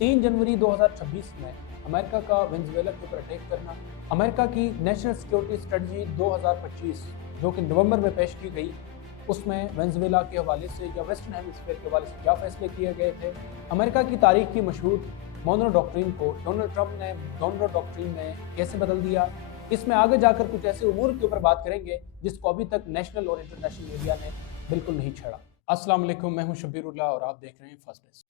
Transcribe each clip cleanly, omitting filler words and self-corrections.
3 जनवरी 2026 में अमेरिका का वेनेजुएला के ऊपर अटैक करना, अमेरिका की नेशनल सिक्योरिटी स्ट्रेटजी 2025 जो कि नवंबर में पेश की गई, उसमें वेनेजुएला के हवाले से या वेस्टर्न हेमिस्फीयर के हवाले से क्या फैसले किए गए थे, अमेरिका की तारीख की मशहूर मोनरो डॉक्ट्रिन को डोनाल्ड ट्रंप ने डोनरो डॉक्ट्रिन में कैसे बदल दिया। इसमें आगे जाकर कुछ ऐसे उमूर के ऊपर बात करेंगे जिसको अभी तक नेशनल और इंटरनेशनल मीडिया ने बिल्कुल नहीं छेड़ा। अस्सलाम वालेकुम, मैं हूं शब्बीरुल्लाह और आप देख रहे हैं फर्स्ट डेस्क।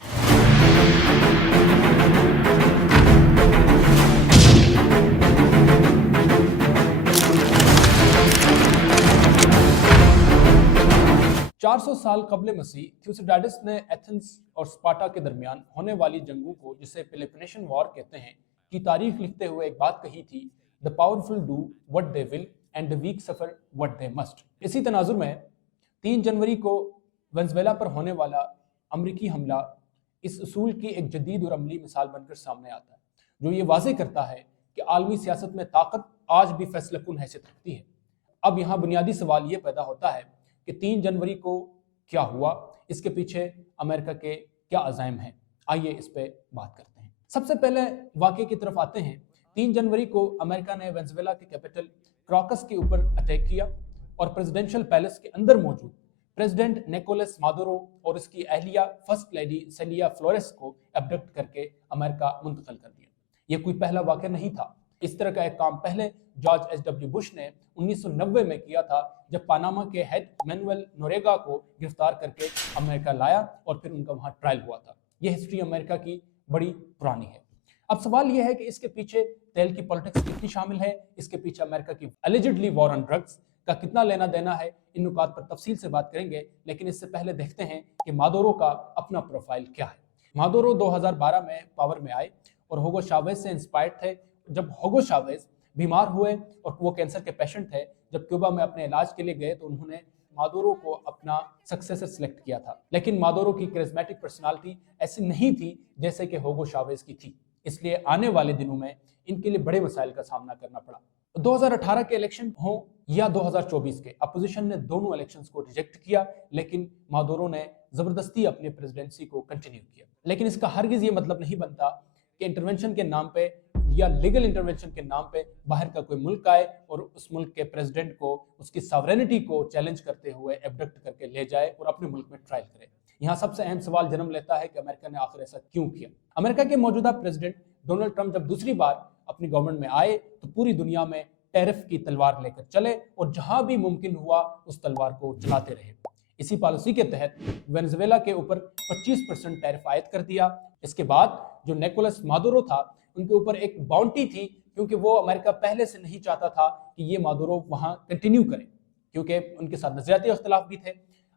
400 साल कबल मसीह थ्यूसिडाइडस ने एथेंस और स्पार्टा के दरमियान होने वाली जंगों को, जिसे पेलोपोनेशियन वॉर कहते हैं, की तारीख लिखते हुए एक बात कही थी, the powerful do what they will and the weak suffer what they must. इसी तनाजुर में 3 जनवरी को वेनेजुएला पर होने वाला अमरीकी हमला इस उसूल की एक जदीद और अमली मिसाल बनकर सामने आता है, जो ये वाज़ेह करता है कि आलमी सियासत में ताकत आज भी फैसलाकुन हैसियत रखती है। अब यहाँ बुनियादी सवाल ये पैदा होता है कि 3 जनवरी को क्या हुआ, इसके पीछे अमेरिका के क्या अज़ाइम हैं। आइए इस पे बात करते हैं। सबसे पहले वाक़े की तरफ आते हैं। 3 जनवरी को अमेरिका ने वेनेजुएला के कैपिटल क्राकस के ऊपर अटैक किया और प्रेसिडेंशियल पैलेस के अंदर मौजूद प्रेसिडेंट निकोलस मादुरो और इसकी अहलिया फर्स्ट लेडी सेलिया फ्लोरेस को एब्डक्ट करके अमेरिका मुंतकिल कर दिया। ये कोई पहला वाक़या नहीं था। इस तरह का एक काम पहले जॉर्ज एच.डब्ल्यू. बुश ने 1990 में किया था, जब पानामा के हेड मैनुएल नोरेगा को गिरफ्तार करके अमेरिका लाया और फिर उनका वहां ट्रायल हुआ था। यह हिस्ट्री अमेरिका की बड़ी पुरानी है। अब सवाल यह है कि इसके पीछे तेल की पॉलिटिक्स कितनी शामिल है, इसके पीछे अमेरिका की एलिजिडली वॉर ऑन ड्रग्स का कितना लेना देना है। इन नुकात पर तफसील से बात करेंगे, लेकिन इससे पहले देखते हैं कि मादुरो का अपना प्रोफाइल क्या है। मादुरो 2012 में पावर में आए और हुगो चावेज से इंस्पायर्ड थे। जब हुगो चावेज बीमार हुए और वो कैंसर के पेशेंट थे, जब क्यूबा में अपने इलाज के लिए गए, तो उन्होंने मादुरो को अपना सक्सेसर सिलेक्ट किया था। लेकिन मादुरो की करिश्मेटिक पर्सनालिटी ऐसी नहीं थी जैसे कि हुगो चावेज की थी, इसलिए आने वाले दिनों में इनके लिए बड़े मसाइल का सामना करना पड़ा। 2018 के इलेक्शन हो या 2024 के, अपोजिशन ने दोनों इलेक्शंस को रिजेक्ट किया, लेकिन मादुरो ने जबरदस्ती अपनी प्रेसिडेंसी को कंटिन्यू किया। लेकिन इसका हरगिज ये मतलब नहीं बनता कि इंटरवेंशन के नाम पे या लीगल इंटरवेंशन के नाम पे बाहर का कोई मुल्क आए और उस मुल्क के प्रेसिडेंट को उसकी सॉवरेनिटी को चैलेंज करते हुए एब्डक्ट करके ले जाए और अपने मुल्क में ट्रायल करे। यहाँ सबसे अहम सवाल जन्म लेता है कि अमेरिका ने आखिर ऐसा क्यों किया। अमेरिका के मौजूदा प्रेसिडेंट डोनाल्ड ट्रंप जब दूसरी बार अपनी गवर्नमेंट में आए तो पूरी दुनिया में टैरिफ की तलवार लेकर चले और जहां भी मुमकिन हुआ उस तलवार को चलाते रहे। इसी पॉलिसी के तहत वेनेजुएला के ऊपर 25% टैरिफ आयद कर दिया। इसके बाद जो निकोलस मादुरो था, उनके ऊपर एक बाउंटी थी, क्योंकि वो अमेरिका पहले से नहीं चाहता था कि ये मादुरो वहां कंटिन्यू करे, क्योंकि उनके साथ नजरियाती इख्तिलाफ भी थे।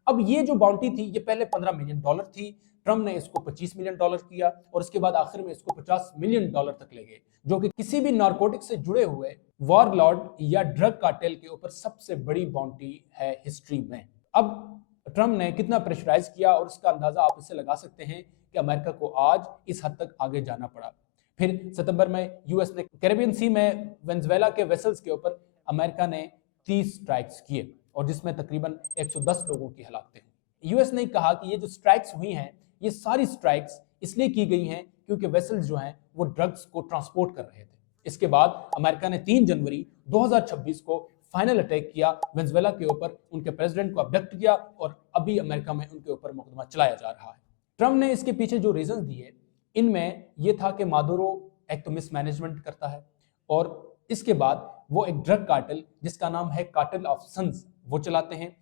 अब ये जो बाउंटी थी, ये पहले $15 मिलियन थी, ट्रंप ने इसको $25 मिलियन किया और इसके बाद आखिर में इसको $50 मिलियन तक ले गए, जो कि किसी भी नारकोटिक से जुड़े हुए वॉरलॉर्ड या ड्रग कार्टेल के ऊपर सबसे बड़ी बाउंटी है हिस्ट्री में। अब ट्रंप ने कितना प्रेशराइज किया और उसका अंदाजा आप इससे लगा सकते हैं कि अमेरिका को आज इस हद तक आगे जाना पड़ा। फिर सितंबर में यूएस ने कैरेबियन सी में वेनेजुएला के वेसल्स के ऊपर अमेरिका ने 30 स्ट्राइक्स किए और जिसमें तकरीबन 110 लोगों की हलाकतें हुई। यूएस ने कहा कि ये जो स्ट्राइक्स हुई हैं, ये सारी स्ट्राइक्स इसलिए की गई हैं क्योंकि वेसल्स जो हैं वो ड्रग्स को ट्रांसपोर्ट कर रहे थे। इसके बाद अमेरिका ने 3 जनवरी 2026 को फाइनल अटैक किया वेनेजुएला के ऊपर, उनके प्रेसिडेंट को अब्डक्ट किया और अभी अमेरिका में उनके ऊपर मुकदमा चलाया जा रहा है। ट्रंप ने इसके पीछे जो रीजन दिए, इनमें यह था कि मादुरो एक तो मिसमैनेजमेंट करता है और इसके बाद वो एक ड्रग कार्टेल जिसका नाम है कार्टेल ऑफ सन्स वो चलाते हैं।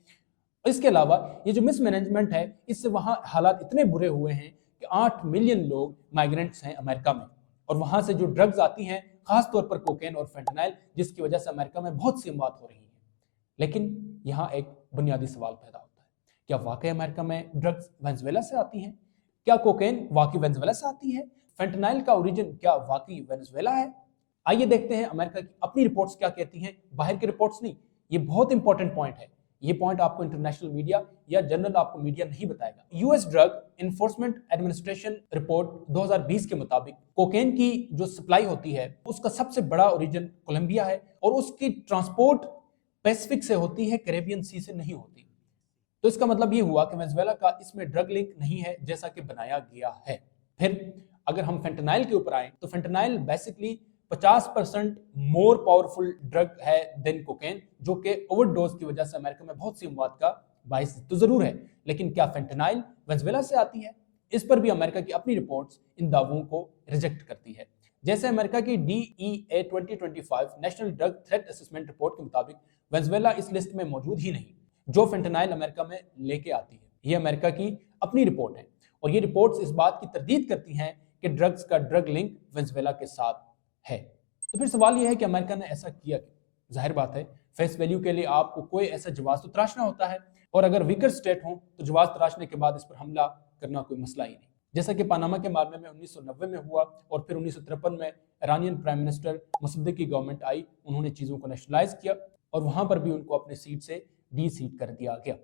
इसके अलावा ये जो मिसमैनेजमेंट है, इससे वहाँ हालात इतने बुरे हुए हैं कि 8 मिलियन लोग माइग्रेंट्स हैं अमेरिका में, और वहाँ से जो ड्रग्स आती हैं, खास तौर पर कोकेन और फेंटनाइल, जिसकी वजह से अमेरिका में बहुत सी अमवात हो रही है। लेकिन यहाँ एक बुनियादी सवाल पैदा होता है, क्या वाकई अमेरिका में ड्रग्स वेनेजुएला से आती हैं? क्या कोकेन वाकई वेनेजुएला से आती है? फेंटनाइल का ओरिजिन क्या वाकई वेनेजुएला है? आइए देखते हैं अमेरिका की अपनी रिपोर्ट्स क्या कहती हैं, बाहर की रिपोर्ट्स नहीं। ये बहुत इंपॉर्टेंट पॉइंट है। ये पॉइंट आपको इंटरनेशनल मीडिया या जनरल आपको मीडिया नहीं बताएगा। US drug enforcement administration report 2020 के मुताबिक कोकेन की जो सप्लाई होती है उसका सबसे बड़ा ओरिजिन कोलंबिया है और उसकी ट्रांसपोर्ट पैसिफिक से होती है, कैरेबियन सी से नहीं होती। तो इसका मतलब ये हुआ कि वेनेजुएला का इसमें ड्रग लिंक नहीं है जैसा कि बनाया गया है। फिर अगर हम फेंटेनाइल के ऊपर आए तो fentanyl basically 50% more powerful drug है देन कोकेन, जो कि ओवरडोज की वजह से अमेरिका में बहुत सी अमवात का बाइस तो जरूर है। लेकिन क्या फेंटेनाइल वेनेजुएला से आती है? इस पर भी अमेरिका की अपनी रिपोर्ट्स इन दावों को रिजेक्ट करती है। जैसे अमेरिका की DEA 2025 national drug threat assessment report के मुताबिक वेनेजुएला इस लिस्ट में मौजूद ही नहीं जो फेंटेनाइल अमेरिका में लेके आती है। ये अमेरिका की अपनी रिपोर्ट है और ये रिपोर्ट्स इस बात की तरदीद करती हैं कि ड्रग्स का ड्रग लिंक वेनेजुएला के साथ है। तो फिर सवाल यह है कि अमेरिका ने ऐसा किया क्यों? जाहिर बात है, फेस वैल्यू के लिए आपको कोई ऐसा जवाब तो तराशना होता है, और अगर वीकर स्टेट हो तो जवाब तराशने के बाद इस पर हमला करना कोई मसला ही नहीं। जैसा कि पनामा के मामले में 1990 में हुआ और फिर 1953 में ईरानियन प्राइम मिनिस्टर मुसद्दिक की गवर्नमेंट आई, उन्होंने चीज़ों को नेशनलाइज किया और वहाँ पर भी उनको अपने सीट से डी सीट कर दिया गया।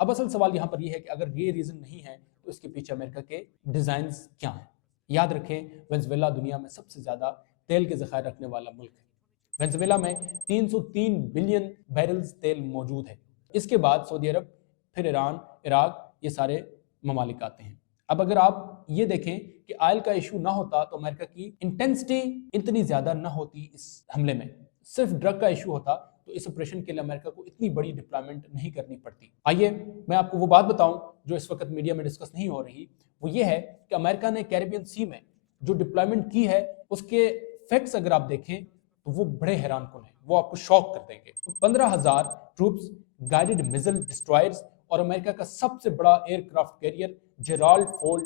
अब असल सवाल यहाँ पर यह है कि अगर ये रीज़न नहीं है तो इसके पीछे अमेरिका के डिज़ाइंस क्या हैं? याद रखें, वेनेजुएला दुनिया में सबसे ज़्यादा तेल के ज़खायर रखने वाला मुल्क है। वेनेजुएला में 303 बिलियन बैरल्स तेल मौजूद है। इसके बाद सऊदी अरब, फिर ईरान, इराक, ये सारे ममालिक आते हैं। अब अगर आप ये देखें कि ऑयल का इशू ना होता तो अमेरिका की इंटेंसिटी इतनी ज़्यादा ना होती इस हमले में। सिर्फ ड्रग का इशू होता तो इस ऑपरेशन के लिए अमेरिका को इतनी बड़ी डिप्लॉयमेंट नहीं करनी पड़ती। आइए मैं आपको वो बात बताऊं जो इस वक्त मीडिया में डिस्कस नहीं हो रही। वो ये है कि अमेरिका ने कैरिबियन सी में जो डिप्लॉयमेंट की है उसके फैक्ट्स अगर आप देखें तो वो बड़े हैरान कुन हैं, वो आपको शॉक कर देंगे। 15,000 ट्रूप्स, गाइडेड मिसाइल डिस्ट्रॉयर्स और अमेरिका का सबसे बड़ा एयरक्राफ्ट कैरियर जेराल्ड फोर्ड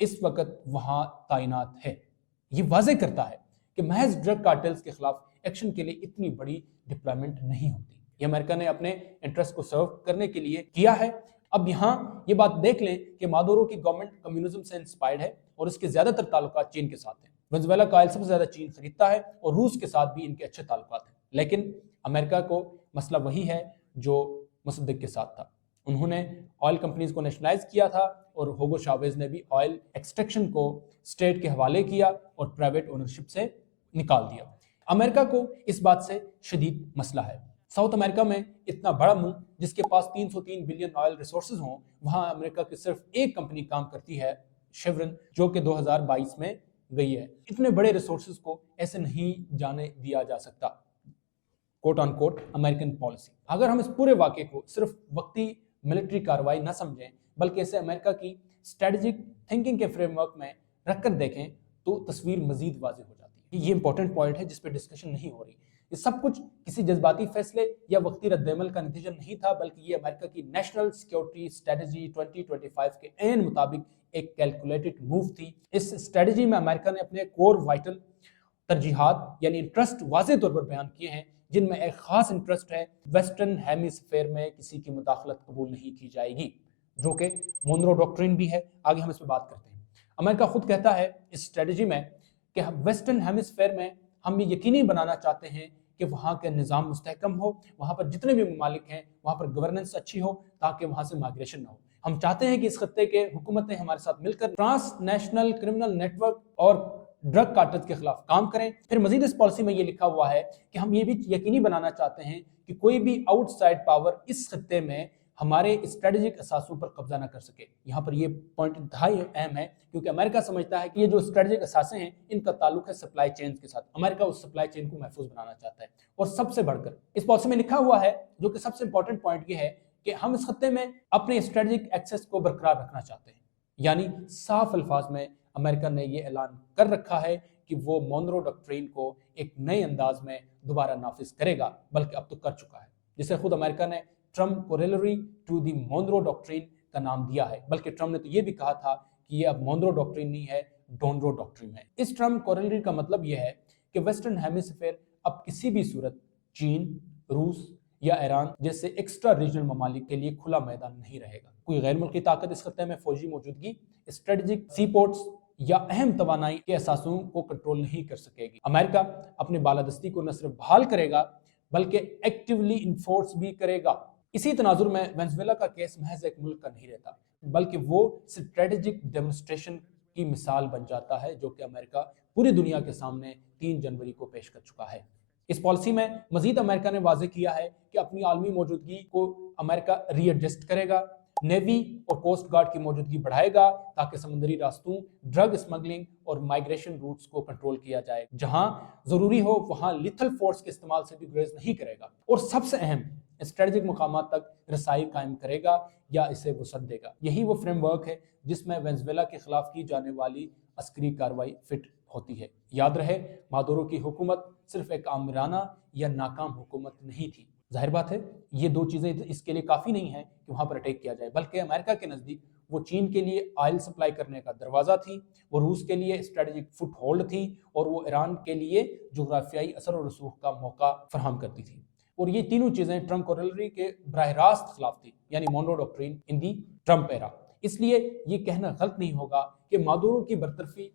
इस वक्त वहां तैनात है। ये वाजे करता है कि महज ड्रग कार्टेल्स के खिलाफ एक्शन के लिए इतनी बड़ी डिप्लॉयमेंट नहीं होती। ये अमेरिका ने अपने इंटरेस्ट को सर्व करने के लिए किया है। अब यहाँ ये बात देख लें कि मादुरो की गवर्नमेंट कम्युनिज्म से इंस्पायर्ड है और उसके ज्यादातर ताल्लुकात चीन के साथ हैं। वेनेजुएला का ऑयल सबसे ज्यादा चीन खरीदता है और रूस के साथ भी इनके अच्छे ताल्लुकात हैं। लेकिन अमेरिका को मसला वही है जो मुसद्दिक के साथ था। उन्होंने ऑयल कंपनीज को नेशनलाइज किया था और होगो चावेज ने भी ऑयल एक्सट्रैक्शन को स्टेट के हवाले किया और प्राइवेट ओनरशिप से निकाल दिया। अमेरिका को इस बात से शदीद मसला है। साउथ अमेरिका में इतना बड़ा मुल्क जिसके पास 303 बिलियन ऑयल रिसोर्सेज हों, वहां अमेरिका की सिर्फ एक कंपनी काम करती है, शेवरन, जो कि 2022 में गई है। इतने बड़े रिसोर्सेज को ऐसे नहीं जाने दिया जा सकता। Quote on quote American policy. अगर हम इस पूरे वाक़े को सिर्फ वक्ती मिलिट्री कार्रवाई न समझें बल्कि इसे अमेरिका की स्ट्रेटेजिक थिंकिंग के फ्रेमवर्क में रखकर देखें तो तस्वीर मजीद वाज़ेह हो जाती है। ये इंपॉर्टेंट पॉइंट है जिस पर डिस्कशन नहीं हो रही। ये सब कुछ किसी जज्बाती फैसले या वक्ती रद्दअमल का नतीजा नहीं था, बल्कि ये अमेरिका की नेशनल सिक्योरिटी स्ट्रेटजी 2025 के ऐन मुताबिक एक कैलकुलेटेड मूव थी। इस स्ट्रेटजी में अमेरिका ने अपने कोर वाइटल तरजीहात यानी इंटरेस्ट वाज़ेह तौर पर बयान किए हैं, जिनमें एक खास इंटरेस्ट है वेस्टर्न हेमिस्फेयर में किसी की मुदाखलत कबूल नहीं की जाएगी, जो कि मोनरो डॉक्ट्रिन भी है। आगे हम इस पर बात करते हैं। अमेरिका खुद कहता है इस स्ट्रेटजी में कि वेस्टर्न हेमिस्फेयर में हम ये यकीनी बनाना चाहते हैं कि वहाँ के निज़ाम मुस्तहकम हो, वहाँ पर जितने भी ममालिक हैं वहाँ पर गवर्नेंस अच्छी हो ताकि वहाँ से माइग्रेशन ना हो। हम चाहते हैं कि इस खत्ते के हुकूमतें हमारे साथ मिलकर ट्रांसनेशनल क्रिमिनल नेटवर्क और ड्रग कार्टेल्स के खिलाफ काम करें। फिर मजीद इस पॉलिसी में ये लिखा हुआ है कि हम ये भी यकीनी बनाना चाहते हैं कि कोई भी आउटसाइड पावर इस खत्ते में हमारे स्ट्रेटेजिक असासों पर कब्जा ना कर सके। यहाँ पर ये पॉइंट इंतहाई अहम है क्योंकि अमेरिका समझता है कि ये जो स्ट्रेटेजिक असासे हैं इनका ताल्लुक है सप्लाई चेन के साथ। अमेरिका उस सप्लाई चेन को महफूज बनाना चाहता है। और सबसे बढ़कर इस पॉलिसी में लिखा हुआ है, जो कि सबसे इंपॉर्टेंट पॉइंट ये है कि हम इस खत्ते में अपने स्ट्रेटेजिक एक्सेस को बरकरार रखना चाहते हैं। यानी साफ अल्फाज में अमेरिका ने यह ऐलान कर रखा है कि वो मोनरो डॉक्ट्रिन को एक नए अंदाज में दोबारा नाफिज करेगा, बल्कि अब तो कर चुका है, जिसे खुद अमेरिका ने Trump corollary to the Monroe doctrine का नाम दिया है। बल्कि ट्रम्प ने तो ये भी कहा था कि ये अब मोनरो डॉक्ट्रिन नहीं है, डोनरो डॉक्ट्रिन है। इस ट्रम्प कोरेलरी का मतलब यह है कि वेस्टर्न हेमिस्फेयर अब किसी भी सूरत चीन, रूस या ईरान जैसे एक्स्ट्रा रीजनल ममालिक के लिए खुला मैदान नहीं रहेगा। कोई गैर मुल्की ताकत इस खत्ते में फौजी मौजूदगी, स्ट्रेटेजिक सी पोर्ट्स या अहम तवानाई के असासों को कंट्रोल नहीं कर सकेगी। अमेरिका अपने बालादस्ती को न सिर्फ बहाल करेगा बल्कि एक्टिवली इन्फोर्स भी करेगा। इसी तनाजुर में वेनेजुएला का केस महज एक मुल्क का नहीं रहता, बल्कि वो स्ट्रेटेजिक डेमोन्स्ट्रेशन की मिसाल बन जाता है, जो कि अमेरिका पूरी दुनिया के सामने 3 जनवरी को पेश कर चुका है। इस पॉलिसी में मजीद अमेरिका ने वाज़ेह किया है कि अपनी आलमी मौजूदगी को अमेरिका रीएडजस्ट करेगा, नेवी और कोस्ट गार्ड की मौजूदगी बढ़ाएगा ताकि समुद्री रास्तों, ड्रग स्मगलिंग और माइग्रेशन रूट्स को कंट्रोल किया जाए। जहां जरूरी हो वहां लिथल फोर्स के इस्तेमाल से भी गुरेज नहीं करेगा। और सबसे अहम, स्ट्रेटेजिक मुकामात तक रसाई कायम करेगा या इसे वसअत देगा। यही वो फ्रेमवर्क है जिसमें वेनेजुएला के खिलाफ की जाने वाली अस्करी कार्रवाई फिट होती है। याद रहे, मादुरो की हुकूमत सिर्फ एक आमराना या नाकाम हुकूमत नहीं थी। जाहिर बात है ये दो चीज़ें इसके लिए काफ़ी नहीं है कि वहाँ पर अटैक किया जाए, बल्कि अमेरिका के नज़दीक वो चीन के लिए ऑयल सप्लाई करने का दरवाज़ा थी, वो रूस के लिए स्ट्रेटेजिक फुट होल्ड थी, और वो ईरान के लिए जोग्राफियाई असर और रसूख का मौका फराहम करती थी। और ये तीनों चीज़ें ट्रम्प कोरलरी के बराह रास्त खिलाफ थी, यानी मोनरो डॉक्ट्रिन इन दी ट्रम्प एरा। इसलिए ये कहना गलत नहीं होगा कि मादुरो की बरतरफी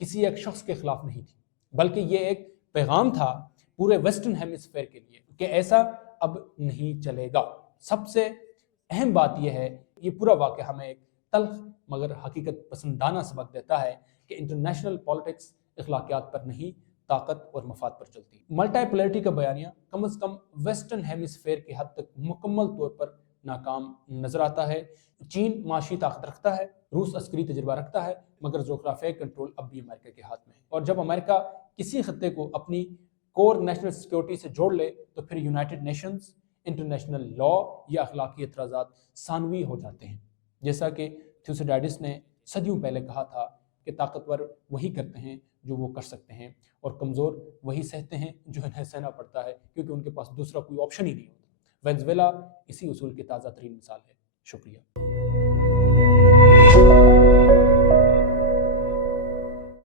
किसी एक शख्स के खिलाफ नहीं थी, बल्कि ये एक पैगाम था पूरे वेस्टर्न हेमिस्फेयर के लिए कि ऐसा अब नहीं चलेगा। सबसे अहम बात यह है, ये पूरा वाक़या हमें एक तल्ख मगर हकीकत पसंदाना सबक देता है कि इंटरनेशनल पॉलिटिक्स अखलाकियात पर नहीं, ताकत और मफाद पर चलती। मल्टीपोलैरिटी का बयानिया कम से कम वेस्टर्न हेमिस्फेयर की हद तक मुकम्मल तौर पर नाकाम नजर आता है। चीन माशी ताकत रखता है, रूस अस्करी तजुर्बा रखता है, मगर जोग्राफियाई कंट्रोल अब भी अमेरिका के हाथ में है। और जब अमेरिका किसी खत्ते को अपनी कोर नेशनल सिक्योरिटी से जोड़ ले तो फिर यूनाइटेड नेशंस, इंटरनेशनल लॉ या अखलाकी एतराज़ात सानवी हो जाते हैं। जैसा कि थ्यूसिडाइडिस ने सदियों पहले कहा था कि ताकतवर वही करते हैं जो वो कर सकते हैं, और कमज़ोर वही सहते हैं जो इन्हें सहना पड़ता है, क्योंकि उनके पास दूसरा कोई ऑप्शन ही नहीं होता। वेनेजुएला इसी उसूल की ताज़ा तरीन मिसाल है। शुक्रिया।